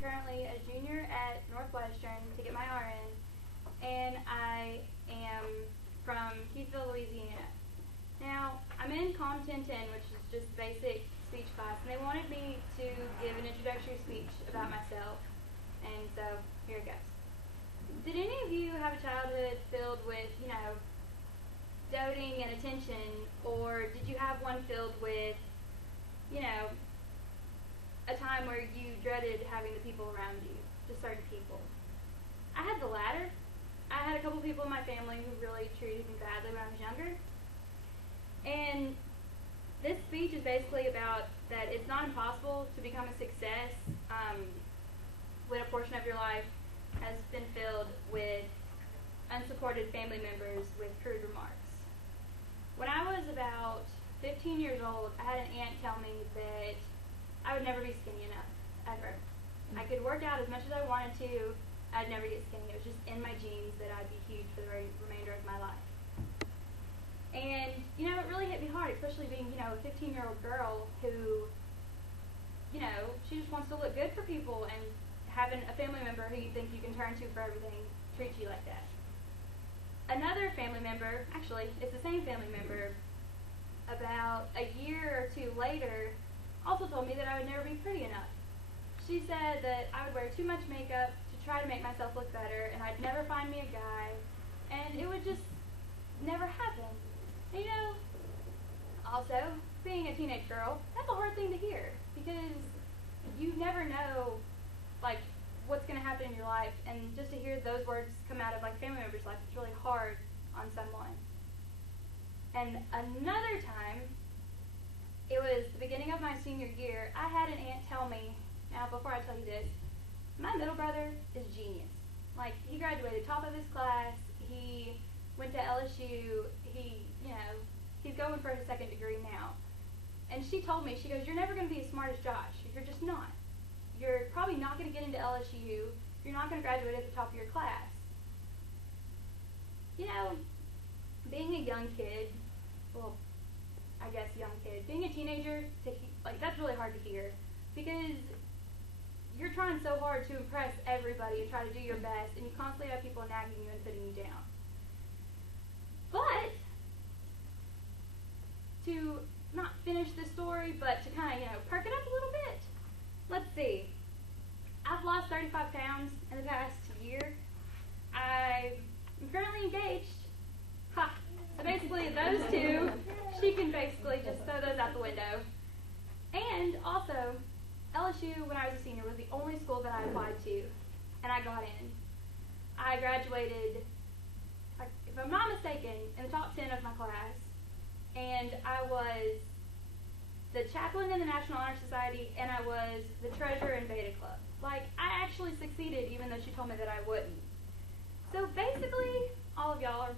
Currently a junior at Northwestern to get my RN, and I am from Keithville, Louisiana. Now, I'm in Comm 1010, which is just basic speech class, and they wanted me to give an introductory speech about myself, and so here it goes. Did any of you have a childhood filled with, doting and attention, or did you have one filled with, a time where you dreaded having the people around you, just certain people? I had the latter. I had a couple people in my family who really treated me badly when I was younger. And this speech is basically about that it's not impossible to become a success when a portion of your life has been filled with unsupported family members with crude remarks. When I was about 15 years old, I had an aunt tell me that I would never be skinny enough, ever. I could work out as much as I wanted to, I'd never get skinny. It was just in my genes that I'd be huge for the remainder of my life. And, it really hit me hard, especially being, a 15-year-old girl who, she just wants to look good for people, and having a family member who you think you can turn to for everything treats you like that. Another family member, actually, it's the same family member, about a year or two later, also told me that I would never be pretty enough. She said that I would wear too much makeup to try to make myself look better, and I'd never find me a guy, and it would just never happen. And, also, being a teenage girl, that's a hard thing to hear, because you never know, what's going to happen in your life, and just to hear those words come out of, family members' life, it's really hard on someone. And another time, it was the beginning of my senior year, I had an aunt tell me, now before I tell you this, my middle brother is genius. He graduated top of his class, he went to LSU, he's going for his second degree now. And she told me, she goes, you're never going to be as smart as Josh, you're just not. You're probably not going to get into LSU, you're not going to graduate at the top of your class. Being a young kid, being a teenager, that's really hard to hear, because you're trying so hard to impress everybody and try to do your best, and you constantly have people nagging you and putting you down. But, to not finish the story, but to kind of, perk it up a little bit, let's see. I've lost 35 pounds in the past year. I'm currently engaged. Ha! So basically, those two, she can basically just throw those out the window. And also, LSU, when I was a senior, was the only school that I applied to, and I got in. I graduated, if I'm not mistaken, in the top 10 of my class, and I was the chaplain in the National Honor Society, and I was the treasurer in Beta Club. I actually succeeded, even though she told me that I wouldn't. So basically, all of y'all are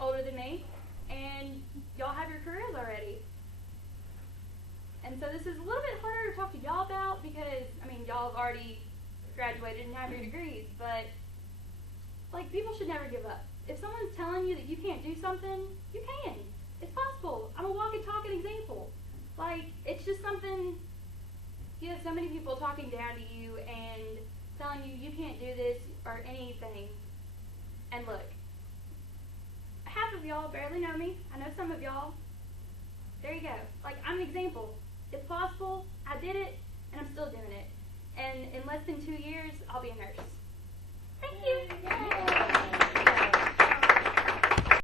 older than me, and y'all have your careers already. And so this is a little bit harder to talk to y'all about because, y'all have already graduated and have your degrees, but, people should never give up. If someone's telling you that you can't do something, you can. It's possible. I'm a walking, talking example. It's just something, you have so many people talking down to you and telling you you can't do this or anything. And look, half of y'all barely know me. I know some of y'all. There you go. I'm an example. It's possible. I did it, and I'm still doing it. And in less than 2 years,